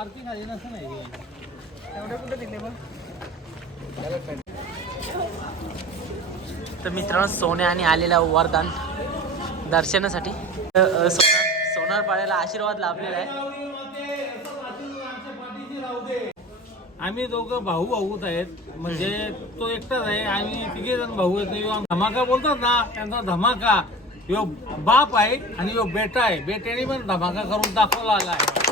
आरती खाली नसं नाही. तेवढे कुठे दिले तर मित्रांनो सोन्या आणि आलेला वरदान दर्शनासाठी. सोनार सोनार पाड्याला आशीर्वाद लाभलेला आहे. आम्ही दोघं भाऊ भाऊच आहेत. म्हणजे तो एकटाच आहे. आम्ही तिघे जण भाऊ आहेत. यो धमाका बोलतात ना त्यांचा धमाका. यो बाप आहे आणि यो बेटा आहे. बेट्याने पण धमाका करून दाखवला आला आहे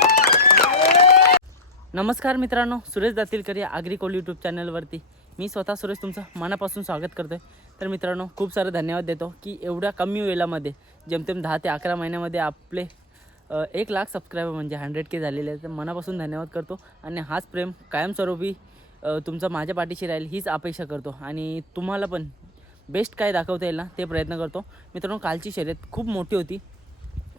नमस्कार मित्रांनो सुरेश दातीलकर या आग्रिकोल यूट्यूब चॅनलवरती. मी स्वतः सुरेश तुमचं मनापासून स्वागत करतो आहे तर मित्रांनो खूप सारे धन्यवाद देतो की एवढ्या कमी वेळामध्ये जेमतेम दहा ते अकरा महिन्यामध्ये आपले एक लाख सबस्क्रायबर म्हणजे हंड्रेड के झालेले आहेत. तर मनापासून धन्यवाद करतो आणि हाच प्रेम कायमस्वरूपी तुमचा माझ्या पाठीशी राहील हीच अपेक्षा करतो. आणि तुम्हाला पण बेस्ट काय दाखवता येईल ना ते प्रयत्न करतो. मित्रांनो कालची शर्यत खूप मोठी होती.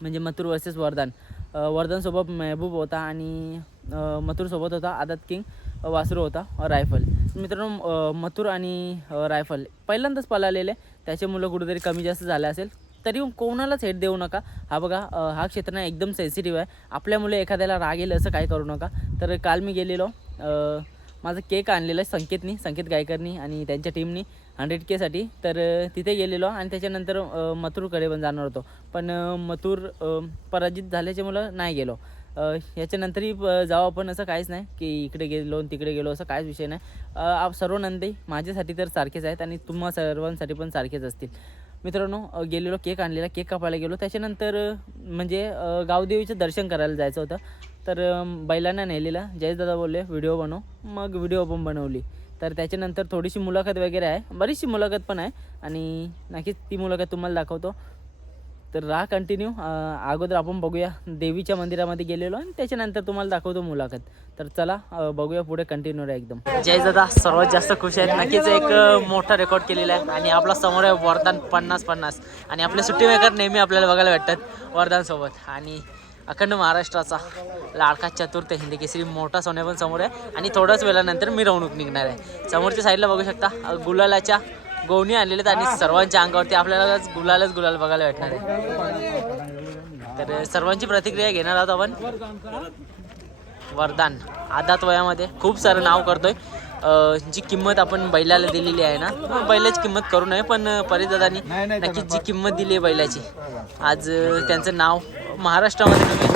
म्हणजे मथुर वर्सेस वरदान वरदानसोबत मेहबूब होता आणि मथुरसोबत होता आदत किंग वासरू होता रायफल. मित्रांनो मथुर आणि रायफल पहिल्यांदाच पळालेले. त्याचे मुलं कुठेतरी कमी जास्त झाले असेल. तरी कोणालाच हेट देऊ नका. हा बघा हा क्षेत्र ना एकदम सेन्सिटिव्ह आहे. आपल्या मुलं एखाद्याला राग येईल असं काय करू नका. तर काल मी गेलेलो. माझं केक आणलेलं आहे संकेतनी संकेत गायकरनी आणि त्यांच्या टीमनी हंड्रेड केसाठी तर तिथे गेलेलो आणि त्याच्यानंतर मथुरकडे पण जाणार होतो. पण मथुर पराजित झाल्याचे मुलं नाही गेलो. ह्याच्यानंतरही याच्यानंतरही प- जाऊ आपण असं काहीच नाही की इकडे गेलो तिकडे गेलो असं काहीच विषय नाही. आप- सर्व नंदी माझ्यासाठी तर सारखेच आहेत आणि तुम्हा सर्वांसाठी पण सारखेच असतील. मित्रांनो गेलेलो केक आणलेला केक कापायला गेलो. त्याच्यानंतर म्हणजे गावदेवीचं दर्शन करायला जायचं होतं. तर बैलांना नेलेला. जयेश दादा बोलले व्हिडिओ बनव. मग व्हिडिओ पण बनवली. तर त्याच्यानंतर थोडीशी मुलाखत वगैरे आहे. बरीचशी मुलाखत पण आहे. आणि नक्कीच ती मुलाखत तुम्हाला दाखवतो. तर राहा कंटिन्यू अगोदर आपण बघूया देवीच्या मंदिरामध्ये गेलेलो आणि त्याच्यानंतर तुम्हाला दाखवतो मुलाखत. तर चला बघूया पुढे कंटिन्यू आहे एकदम. जय दादा सर्वात जास्त खुश आहेत. नक्कीच एक मोठा रेकॉर्ड केलेला आहे. आणि आपला समोर आहे वरदान पन्नास पन्नास. आणि आपले सुट्टी मेकर नेहमी आपल्याला बघायला भेटतात वरदानसोबत आणि अखंड महाराष्ट्राचा लाडका चतुर्थ हिंदी केसरी मोठा सोन्या पण समोर आहे. आणि थोड्याच वेळानंतर मिरवणूक निघणार आहे. समोरच्या साईडला बघू शकता गुलालाच्या गोवणी आहेत आणि सर्वांच्या अंगावरती आपल्याला गुलालच गुलाल बघायला भेटणार आहे. तर सर्वांची प्रतिक्रिया घेणार आहोत आपण. वरदान आदात वयामध्ये खूप सारं नाव करतोय. जी किंमत आपण बैलाला दिलेली आहे ना बैलाची किंमत करू नये पण परिदादांनी नक्कीच जी किंमत दिली आहे बैलाची आज त्यांचं नाव महाराष्ट्रामध्ये नव्हे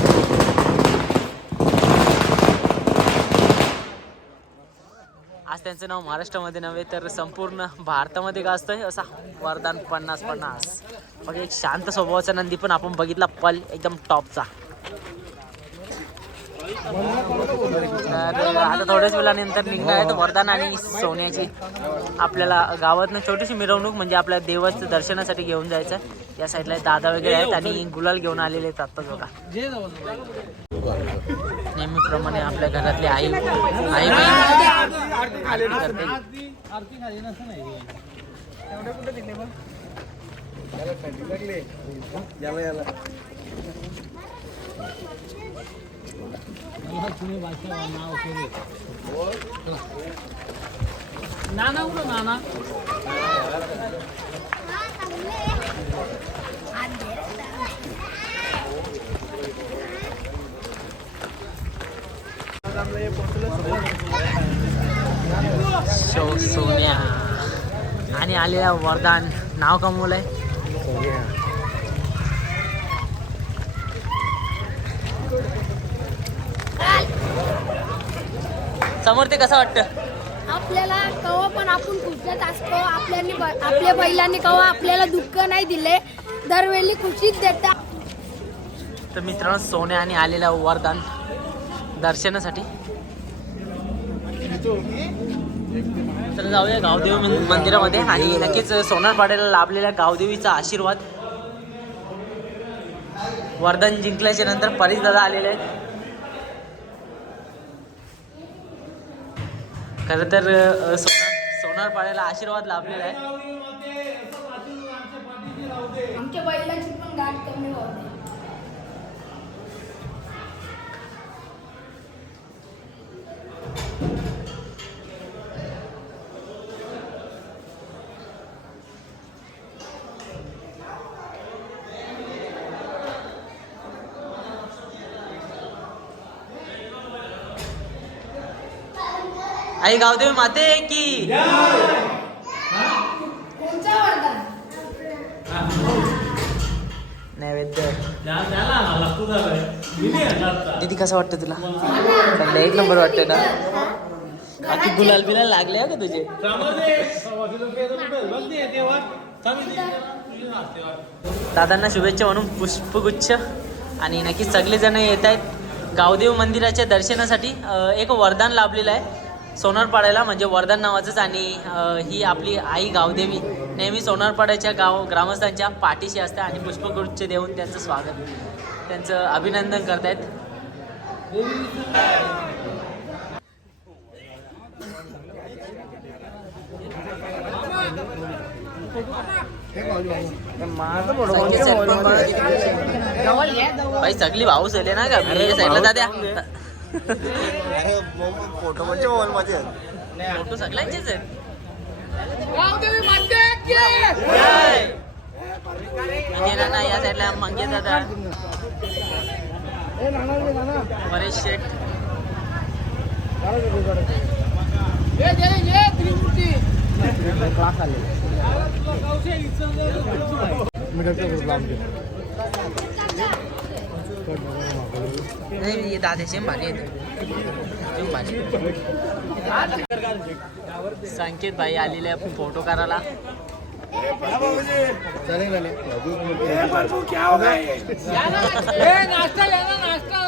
आज त्यांचं नाव महाराष्ट्रामध्ये नव्हे तर संपूर्ण भारतामध्ये गाजतंय असा वरदान पन्नास पन्नास. मग एक शांत स्वभावाचा नंदी पण आपण बघितला पल एकदम टॉपचा. तर आता थोड्याच वेळानंतर निघणार आहे वरदान आणि सोन्याची. आपल्याला गावातनं छोटीशी मिरवणूक म्हणजे आपल्या देवाचं दर्शनासाठी घेऊन जायचं. या साईडला दादा वगैरे आहेत आणि गुलाल घेऊन आलेले आहेत आत्ताच बघा. नेहमीप्रमाणे आपल्या घरातली आई आई करते. नाव नाना. नाना सोन्या. आणि आलेला वरदान. नाव कमवलंय? समोर ते कसं वाटतं? आपल्याला कवा पण आपण खुशात असतो. आपल्यानी आपल्या बैलांनी कवा आपल्याला दुःख नाही दिले दरवेळी खुशीच देतात तर मित्रांनो सोन्या आणि आलेला वरदान दर्शनासाठी. तर जाऊया गावदेवी मंदिरामध्ये आणि नक्कीच सोनारपाड्याला लाभलेल्या गावदेवीचा आशीर्वाद. वरदान जिंकल्याच्या नंतर दादा आलेले आहेत. खरं तर अ, सोनार सोनारपाड्याला आशीर्वाद लाभलेला आहे. आमच्या बैलाची पण गाठ कमी होते. आई गावदेवी माते की. नैवेद्य. दीदी कसं वाटतं तुला? चांगलं एक नंबर वाटतं ना. बाकी गुलाल बिलाल लागले का तुझे. दादांना शुभेच्छा म्हणून पुष्पगुच्छ. आणि नक्कीच सगळेजण येत आहेत. गावदेव मंदिराच्या दर्शनासाठी एक वरदान लाभलेलं आहे. सोनारपाड्याला म्हणजे वरदान नावाचंच आणि ही आपली आई गावदेवी नेहमी सोनारपाड्याच्या गाव ग्रामस्थांच्या पाठीशी असते आणि पुष्पगुच्छ देऊन त्यांचं स्वागत त्यांचं अभिनंदन करतायत. भाई सगळी भाऊस आले ना का? साईडला दाद्या फोटो म्हणजे मोबाईल मध्ये फोटो सगळ्यांचेच आहेत. नाना या साईडला मंगे दादा. परेश शेठ. नाही हे दादाचे भारी सेम भारी संकेत भाई आलेले आहे फोटो करायला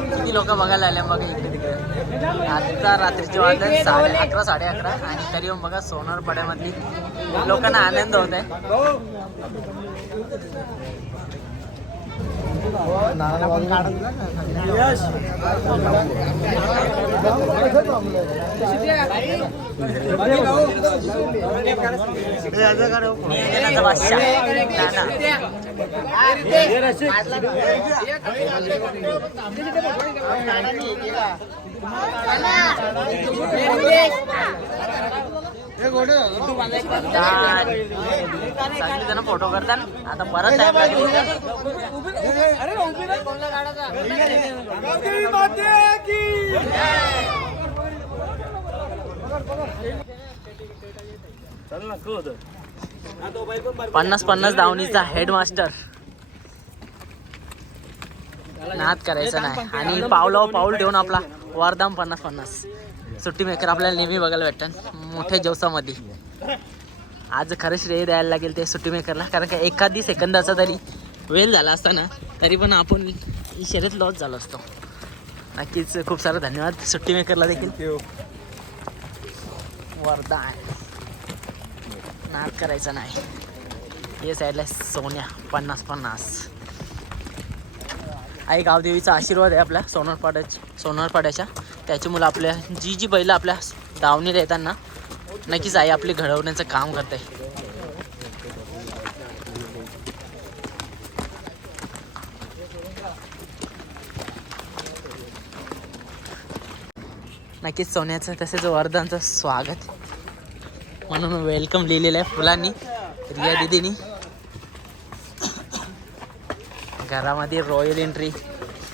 किती लोक बघायला आले बघा इकडे तिकडे. आता रात्रीचे वाजले साडे अकरा साडे अकरा आणि तरी पण बघा सोनार पड्यामध्ये लोकांना आनंद होत आहे नियोजनाचा बादशाह नाना. फोटो करतात. आता परत पन्नास पन्नास धावणीचा हेडमास्टर नाद करायचा नाही. आणि पावलावर पाऊल ठेवून आपला वरदाम पन्नास पन्नास. सुट्टी मेकर आपल्याला नेहमी बघायला भेटतात. मोठ्या जवसामध्ये आज खरं श्रेय द्यायला लागेल ते सुट्टी मेकरला. कारण का एखादी सेकंदाचा तरी वेळ झाला असताना तरी पण आपण शर्यत लॉस झालो असतो. नक्कीच खूप सारं धन्यवाद सुट्टी मेकरला देखील. वरदान नाद करायचा नाही. हे साईडला सोन्या पन्नास पन्नास. आई गावदेवीचा आशीर्वाद आहे आपल्या सोनारपाड्याच्या सोनारपाड्याच्या. त्याची मुलं आपल्या जी जी बैलं आपल्या दावणीला येताना नक्कीच आई आपली घडवण्याचं काम करते. नक्कीच सोन्याचं तसेच वर्धांचं स्वागत. म्हणून वेलकम लिहिलेलं आहे फुलांनी रिया दिदीनी. घरामध्ये रॉयल एंट्री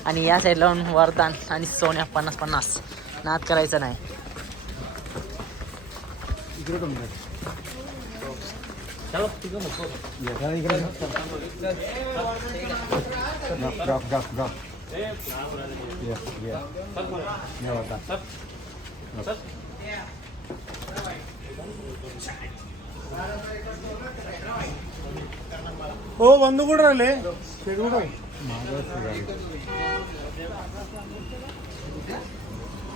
आणि या साईडला वरदान आणि सोन्या पन्नास पन्नास. नाद करायचं नाही. हो बंधू कुठं राहिले? शेट कुठं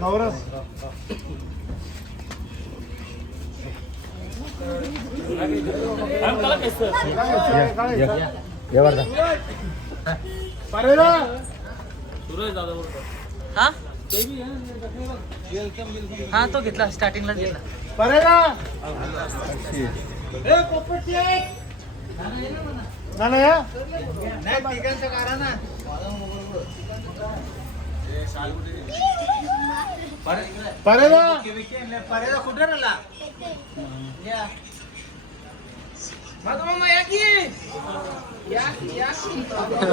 खाऊ रस परेला सुरेश दादा बोलतो हा? हा तो घेतला स्टार्टिंगलाच घेतला. ना. ना या परेला कुठे राहिला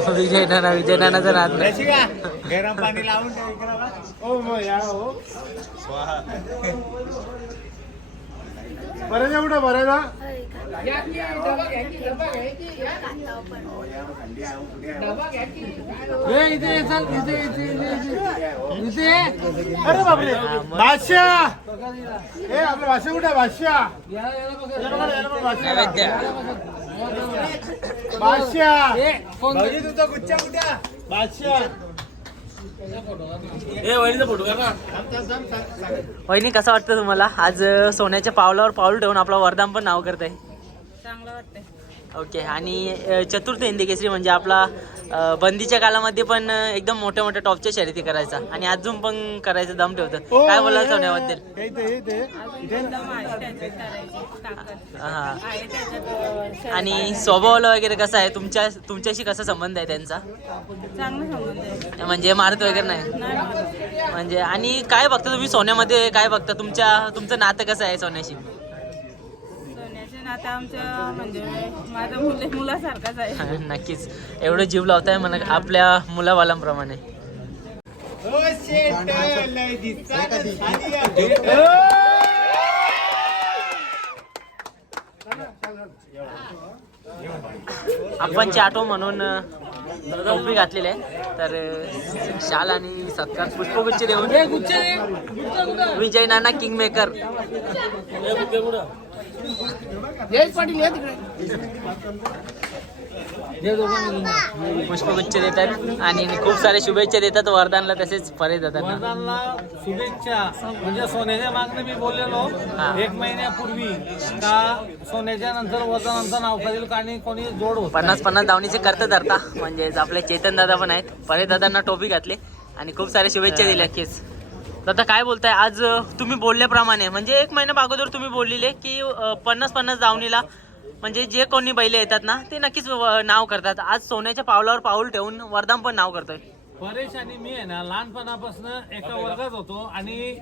विजय नाना विजय नानाचा नाद नाही गरम पाणी लावून या हो बरेदा कुठं? बरेदा ए, इथे ये, चल इथे इथे इथे इथे. इथे? ये. अरे बापरे. बादशाह ए आपलं बादशाह कुठे बादशाह याला- बघा. याला बघा, भाऊजी गुच्छा कुठे बादशाह ए, वहिनीचा फोटो काढ ना. वहिनी कसं वाटतं तुम्हाला? आज सोन्याच्या पावलावर पाऊल ठेवून आपला वरदान पण नाव करत आहे चांगलं वाटतंय. ओके आणि चतुर्थ हिंदी केसरी म्हणजे आपला बंदीच्या कालामध्ये पण एकदम मोठ्या मोठ्या टॉपच्या शर्यती करायचा. आणि अजून पण करायचं दम ठेवतं काय बोलाल सोन्याबद्दल हे हे. करायची ताकद हा अं, शरीर आणि स्वभावाला वगैरे कसं आहे? तुमच्या तुमच्याशी कसा संबंध आहे त्यांचा? चांगलं संबंध आहे. म्हणजे मारत वगैरे नाही. म्हणजे आणि काय बघता तुम्ही सोन्यामध्ये? काय बघता? तुमच्या तुमचं नातं कसं आहे सोन्याशी? आमच्या म्हणजे माझा मुले मुलासारखाच आहे. नक्कीच. एवढं जीव लावताय म्हणा आपल्या मुलावालांप्रमाणे का आपणची आठवण म्हणून टोपी घातलेली आहे. तर शाल आणि सत्कार पुष्पगुच्छ देऊन? विजय नाना किंग मेकर ए, गुच्छ कुठं? दे दोघांनी. पुष्पगुच्छ देतात आणि खूप सारे शुभेच्छा देतात. वरदानला तसेच परे दादांना वरदानला शुभेच्छा. म्हणजे सोन्याच्या मागणं मी बोललेलो. एक महिन्यापूर्वी का सोन्याच्या नंतर वरदानांचं नाव करेल का आणि कोणी जोड होत पन्नास पन्नास धावणीचे करता धरता. म्हणजे आपले चेतन दादा पण आहेत. परे दादांना टोपी घातली आणि खूप सारे शुभेच्छा दिल्या. नक्कीच. दादा काय बोलताय? आज अ, तुम्ही बोलल्याप्रमाणे म्हणजे एक महिना अगोदर तुम्ही बोललेले की अ, पन्नास पन्नास धावणीला म्हणजे जे कोणी बैले येतात ना ते नक्कीच नाव करतात. आज सोन्याच्या पावलावर पाऊल ठेवून वरदान पण नाव करतोय. परेश आणि मी आहे ना लहानपणापासून एका वर्गात होतो आणि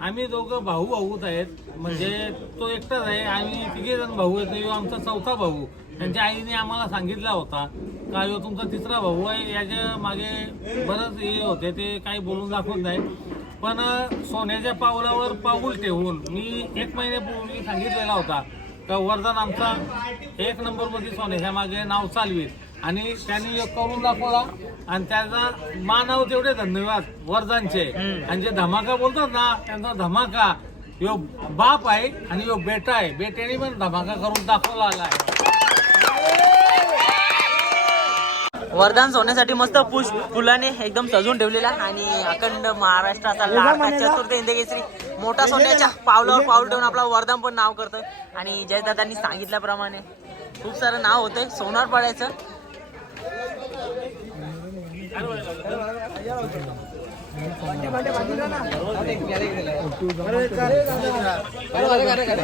आम्ही दोघं भाऊ भाऊच आहेत. म्हणजे तो एकटाच आहे आम्ही तिघे जण भाऊ आहेत. यो आमचा चौथा भाऊ. त्यांच्या आईने आम्हाला सांगितला होता का यो तुमचा तिसरा भाऊ आहे. याच्या मागे बरंच हे होते ते काही बोलून दाखवत नाही. पण सोन्याच्या पावलावर पाऊल ठेवून मी एक महिन्यापूर्वी सांगितलेला होता का वरदान आमचा एक नंबरमध्ये सोन्याच्या मागे नाव चालवीत. आणि त्यांनी एक करून दाखवला. आणि त्याचा मानव तेवढे धन्यवाद वरदानचे. आणि जे धमाका बोलतात ना त्यांचा धमाका यो बाप आहे आणि यो बेटा आहे. बेट्याने पण धमाका करून दाखवला आला आहे. वरदान सोन्यासाठी मस्त पुष फुलाने एकदम सजून ठेवलेला आणि अखंड महाराष्ट्राचा लाडका चतुर्थ हिंद केसरी मोठा सोन्याच्या पावलावर पाऊल ठेवून आपला वरदान पण नाव करतोय. आणि जयदादांनी सांगितल्याप्रमाणे खूप सारं नाव होतंय. सोनार पडायचं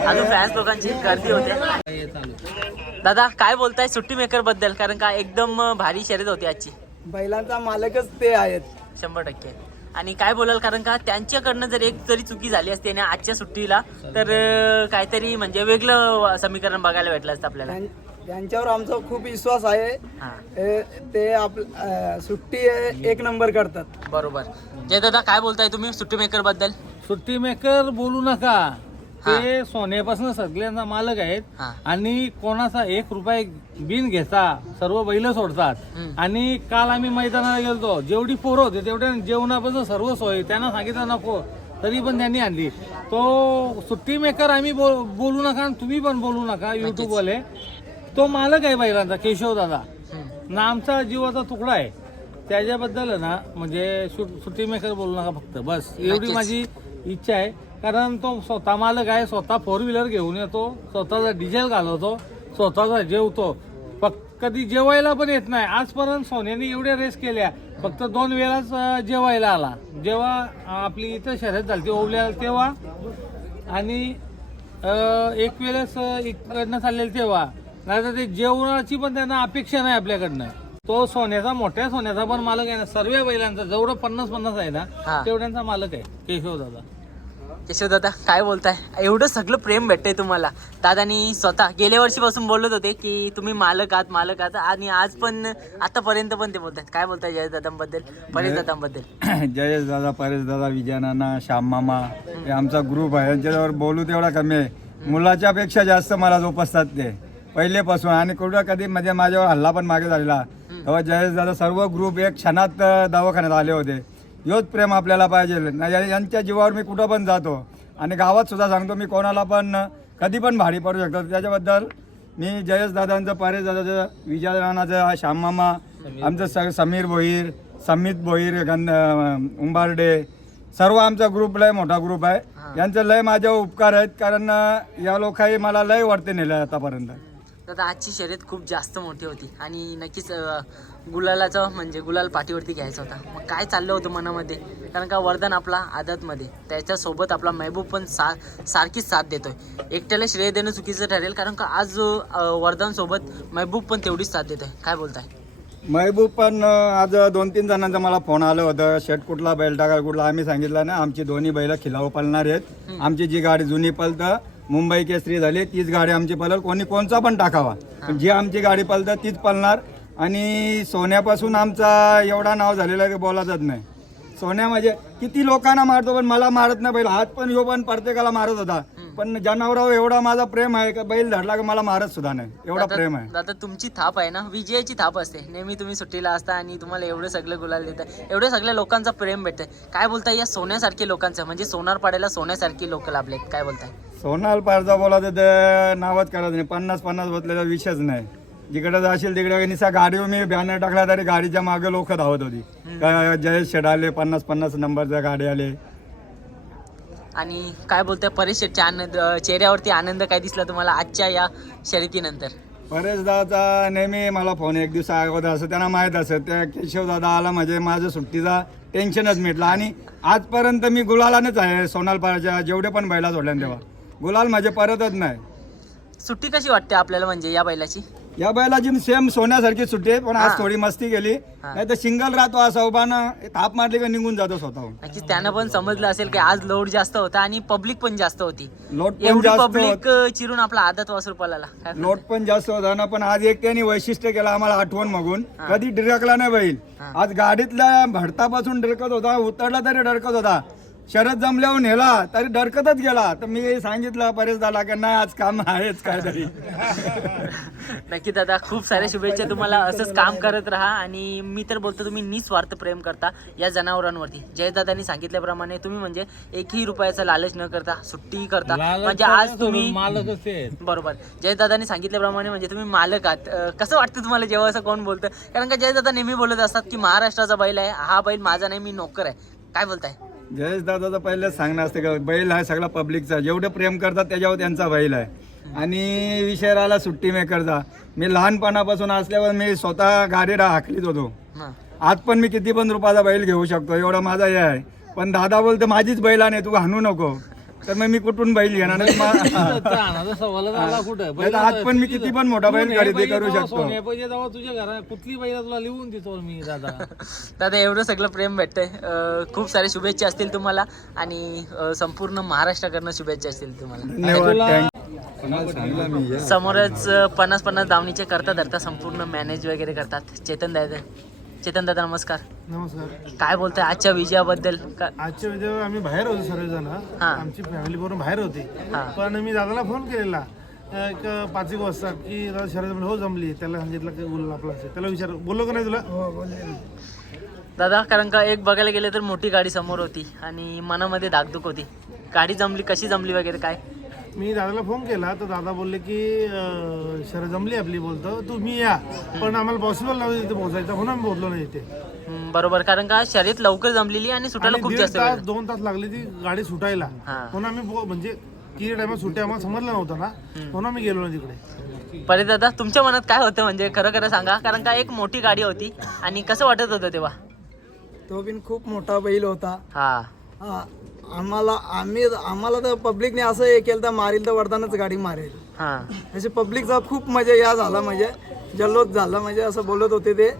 अजून फॅन्स लोकांची गर्दी होते. दादा काय बोलताय सुट्टी मेकरबद्दल? कारण का एकदम भारी शर्यत होती आजची. बैलांचा मालकच ते आहेत. शंभर टक्के. आणि काय बोलाल कारण का त्यांच्याकडनं जर एक जरी चुकी झाली असते ना आजच्या सुट्टीला तर काहीतरी म्हणजे वेगळं समीकरण बघायला भेटलं असतं आपल्याला. त्यांच्यावर आमचा खूप विश्वास आहे. हा. ते आप अं, सुट्टी हे एक नंबर करतात. बरोबर. जय दादा काय बोलताय तुम्ही सुट्टी मेकरबद्दल? सुट्टी मेकर बोलू नका. ते सोन्यापासून सगळ्यांचा मालक आहेत. हा. आणि कोणाचा एक रुपये बिन घेता सर्व बैल सोडतात. हम्म. आणि काल आम्ही मैदानाला गेलतो. जेवढी पोरं होते तेवढ्या जेवणापासून सर्व सोय. त्यांना सांगितलं नको तरी पण त्यांनी आणली. तो सुट्टी मेकर आम्ही बोल- बोलू नका आणि तुम्ही पण बोलू नका युट्यूब वाले. तो मालक आहे बैलांचा केशव दादा. ना आमचा जीवाचा तुकडा आहे. त्याच्याबद्दल ना म्हणजे सु- सुट्टी मेकर बोलू नका फक्त बस. एवढी नक्कीच. माझी इच्छा आहे. कारण तो स्वतः मालक आहे स्वतः फोर व्हीलर घेऊन येतो स्वतःचा डिझेल घालवतो स्वतःचा जेवतो. फक्त कधी जेवायला पण येत नाही. आजपर्यंत सोन्याने एवढ्या रेस केल्या. फक्त दोन वेळाच अं, जेवायला आला. जेव्हा अं, आपली इथं शर्यत झाली ती ओवल्या तेव्हा. आणि अं, एक वेळेस अं, इकडनं चाललेलं तेव्हा. नाही तर ते जेवणाची पण त्यांना अपेक्षा नाही आपल्याकडनं. तो सोन्याचा मोठ्या सोन्याचा पण मालक आहे ना सर्व बैलांचा जेवढं पन्नास पन्नास आहे हा. ना तेवढ्यांचा मालक आहे केशव दादा. केशव दादा काय बोलताय? एवढं सगळं प्रेम भेटतंय तुम्हाला. दादानी स्वतः गेल्या वर्षीपासून बोलत होते की तुम्ही मालक आहात मालक आहात आणि आज पण आतापर्यंत पण ते बोलतात काय बोलताय जय दादांबद्दल परेश दादांबद्दल? जयेश दादा परेश दादा विजय नाना श्याम मामा हे आमचा ग्रुप आहे. यांच्याजवळ बोलू तेवढा कमी आहे. मुलाच्या पेक्षा जास्त मला जोपासतात ते. पहिलेपासून आणि कुठं कधी म्हणजे माझ्यावर हल्ला पण मागे झालेला. तेव्हा जयेश दादा सर्व ग्रुप एक क्षणात दवाखान्यात आले होते. योच प्रेम आपल्याला पाहिजे. यांच्या जीवावर मी कुठं पण जातो. आणि गावात सुद्धा सांगतो मी कोणाला पण कधी पण भारी पडू शकतो. त्याच्याबद्दल मी जयेश दादांचं परेश दादाचं विजय राणाचं श्याम मामा आमचं स समीर भोईर समित भोईर गंध उंबारडे सर्व आमचा ग्रुप लय मोठा ग्रुप आहे. यांचं लय माझ्यावर उपकार आहेत. कारण या लोकांनी मला लय वरती नेलं आतापर्यंत. दादा आजची शर्यत खूप जास्त मोठी होती आणि नक्कीच गुलालाचं म्हणजे गुलाल पाठीवरती घ्यायचा होता. मग काय चाललं होतं मनामध्ये? कारण का वरदान आपला आदतमध्ये. त्याच्यासोबत आपला महबूब पण सा सारखीच साथ देतोय. एकट्याला श्रेय देणं चुकीचं ठरेल कारण का आज अं, वरदानसोबत महबूब पण तेवढीच साथ देतोय. काय बोलताय? महबूब पण आज दोन तीन जणांचा मला फोन आलं होतं. शेट कुठला बैल टाका कुठला? आम्ही सांगितलं ना आमची दोन्ही बैल खिलाव पळणार आहेत. आमची जी गाडी जुनी पळतं मुंबई केसरी झाली तीच गाडी आमची पलल कोणी कोणचा पण टाकावा. पण जी आमची गाडी पलतात तीच पलणार. आणि सोन्यापासून आमचा एवढा नाव झालेला आहे की बोलायचंच नाही. सोन्या म्हणजे किती लोकांना मारतो पण मला मारत नाही बैल. हात पण ह्यो पण प्रत्येकाला मारत होता. पण जनावरावर एवढा माझा प्रेम आहे का बैल धरला की मला मारत सुद्धा नाही. एवढा दादा- प्रेम आहे. दादा तुमची थाप आहे ना? विजयाची थाप असते. नेहमी तुम्ही सुट्टीला असता आणि तुम्हाला एवढे सगळे गुलाल देतात एवढ्या सगळ्या लोकांचं प्रेम भेटतंय काय बोलताय या सोन्यासारखे लोकांचं? म्हणजे सोनार पाड्याला सोन्यासारखी लोक लाभले काय बोलताय? सोनाल पारजा बोलायचं ते नावच करायचं नाही. पन्नास पन्नास बसलेला विषयच नाही. जिकडे जाशील तिकडे निसा गाडीवर मी बॅनर टाकला तरी गाडीच्या मागे लोक धावत होती. जयेश शेड आले पन्नास पन्नास नंबरच्या गाडी आले. आणि काय बोलताय परेश शेटच्या आनंद चेहऱ्यावरती आनंद काय दिसला तुम्हाला आजच्या या शर्यतीनंतर? परेश दादा नेहमी मला फोन एक दिवस अगोदर असं त्यांना माहीत असत त्या केशव दादा आला म्हणजे माझं सुट्टीचा टेन्शनच मिटलं. आणि आजपर्यंत मी गुलालानेच आहे सोनाल पाराच्या जेवढे पण बैला सोडल्या तेव्हा. गुलाल म्हणजे परतच नाही. सुट्टी कशी वाटते आपल्याला म्हणजे या बैलाची? या बैलाची सेम सोन्यासारखी सुट्टी पण आज. थोडी मस्ती केली. नाही तर सिंगल राहतो असा उभानं थाप मारली का निघून जातो स्वतःहून. नक्कीच त्यानं पण समजलं असेल की आज लोड जास्त होता आणि पब्लिक पण जास्त होती. लोट पण एवढी जास्त पब्लिक चिरून आपला आदत वासरू पळाला. काय लोट पण जास्त होता ना पण आज एक त्यांनी वैशिष्ट्य केलं आम्हाला आठवण मागून. कधी डिरकला नाही बैल. आज गाडीतल्या भडतापासून डरकत होता उतरला तरी डरकत होता. शरद जमल्यावर नेला तरी डरकतच गेला. तर मी सांगितलं परेश दादा की नाही आज काम आहेच काहीतरी. नक्की दादा खूप साऱ्या शुभेच्छा. तुम्हाला असंच काम करत राहा आणि मी तर बोलतो तुम्ही निस्वार्थ प्रेम करता या जनावरांवरती. जयदादांनी सांगितल्याप्रमाणे तुम्ही म्हणजे एकही रुपयाचा लालच न करता सुट्टी करता. म्हणजे आज तुम्ही आहेत. बरोबर. जयदादांनी सांगितल्याप्रमाणे म्हणजे तुम्ही मालक आहात. कसं वाटतं तुम्हाला जेव्हा असं कोण बोलतं? कारण का जयदादा नेहमी बोलत असतात की महाराष्ट्राचा बैल आहे हा बैल माझा नाही मी नोकर आहे. काय बोलताय? जयेश दादाचं पहिलेच सांगणं असतं का बैल हा सगळा पब्लिकचा जेवढं प्रेम करतात त्याच्यावर त्यांचा बैल आहे. आणि विषय राहिला सुट्टी मेकरचा मी लहानपणापासून असल्यावर मी स्वतः गाडीला हाकलीत होतो. आज पण मी किती पण रुपयाचा बैल घेऊ शकतो एवढा माझा हे आहे. पण दादा बोलते माझीच बैल आहे तू हाणू नको. तर मग मी कुठून बैल घेणार नाही मा- आला कुठं? नाही तर आज पण मी किती पण मोठा बैल खरेदी करू शकतो. सोन्या पाहिजे तेव्हा तुझ्या घरात कुठली बैल तुला लिहून देतो मी दादा. दादा एवढं सगळं प्रेम भेटतंय. अं, खूप सारे शुभेच्छा असतील तुम्हाला आणि अं, संपूर्ण महाराष्ट्राकडनं शुभेच्छा असतील तुम्हाला. धन्यवाद thank- तुम्हाला सांगितलं मी हे. समोरच पन्नास पन्नास धावणीचे करता धरता संपूर्ण मॅनेज वगैरे करतात. चेतन दादा. चेतन दादा नमस्कार. नमस्कार. काय बोलताय आजच्या विजयाबद्दल? का आजच्या वेळेला आम्ही बाहेर होतो सर्वजण. हा. आमची फॅमिली बरोबर बाहेर होती. हा. पण मी दादाला फोन केलेला. एक पाच एक वाजता की दादा शरद म्हणलं, हो जमली. त्याला सांगितलं की बोलला आपला असेल त्याला विचार बोललो का नाही तुला? दादा कारण का एक बघायला गेलं तर मोठी गाडी समोर होती आणि मनामध्ये धाकधूक होती. गाडी जमली कशी जमली वगैरे काय? मी दादाला फोन केला तर दादा बोलले की शरद जमली आपली बोलतो. तुम्ही या पण आम्हाला पॉसिबल नव्हतं तिथे पोहोचायचं म्हणून आम्ही पोहोचलो नाही इथे. हम्म, बरोबर. कारण का शर्यत लवकर जमलेली आणि सुटायला आणि खूप दीड जास्त वेळ तास दोन तास लागले ती गाडी सुटायला. हा. म्हणून आम्ही म्हणजे की टायमात सुट्टी आम्हाला समजलं नव्हतं ना म्हणून मी गेलो नाही तिकडे. परे दादा तुमच्या मनात काय होतं? म्हणजे खरं खरं सांगा कारण का एक मोठी गाडी होती आणि कसं वाटत होतं तेव्हा? तो बिन खूप मोठा बैल होता. हा. हा, आम्हाला आम्ही आम्हाला तर पब्लिकने असं हे केलं तर मारील तर वरदानच गाडी मारेल. हा. असे पब्लिकचा खूप म्हणजे या झाला म्हणजे जल्लोष झाला म्हणजे असं बोलत होते ते.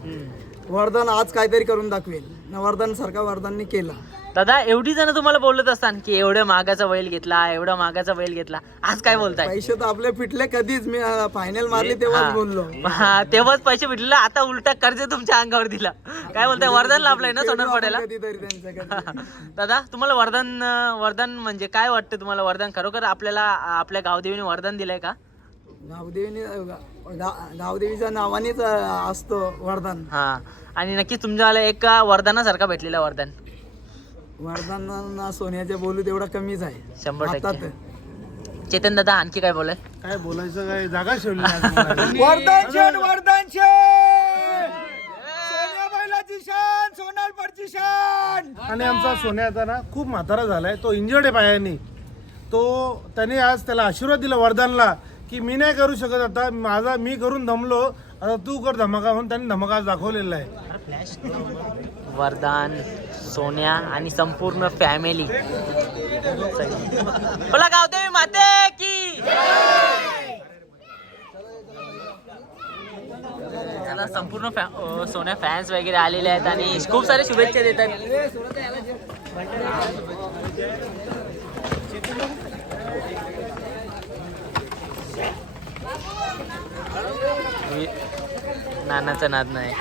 वरदान आज काहीतरी करून दाखवेल. वरदान सारखा वरदाननी केला. दादा एवढी जण तुम्हाला बोलत असतात की एवढ्या मागाचा बैल घेतला एवढा मागाचा बैल घेतला. आज काय बोलताय? पैसे तर आपले फिटले कधीच. मी फायनल मारली तेव्हाच बोललो. हा तेव्हाच पैसे भेटले आता उलटा कर्ज तुमच्या अंगावर दिला. काय बोलताय? वरदान लाभलंय ना सोनार पडेला दादा तुम्हाला वरदान वरदान म्हणजे काय वाटतं तुम्हाला? वरदान खरोखर आपल्याला आपल्या गावदेवीने वरदान दिलंय का? गावदेवीने गावदेवीच्या नावानेच असतो वरदान. हा. आणि नक्कीच तुमच्याला एक वरदानासारखा भेटलेला वरदान. वरदान सोन्याचे बोलू तेवढा कमीच आहे. शंभर टक्के. चेतन दादा आणखी काय बोलाय काय बोलायचं काय? जागा मला. वरदान वरदान शेठ सोन्या बैलाची शान सोनालपरची शान आणि आमचा सोन्या आता ना खूप म्हातारा झालाय. तो इंजर्ड आहे पायाने तो त्याने आज त्याला आशीर्वाद दिला वरदानला की मी नाही करू शकत आता. माझा मी करून दमलो आता तू कर धमाका म्हणून त्यांनी धमाका आज दाखवलेला आहे. वरदान सोन्या आणि संपूर्ण फॅमिली बोला गावदेवी माते की. आता संपूर्ण फॅ- सोन्या फॅन्स वगैरे आलेले आहेत आणि खूप सारे शुभेच्छा देत आहेत. नानाचा नाद नाही.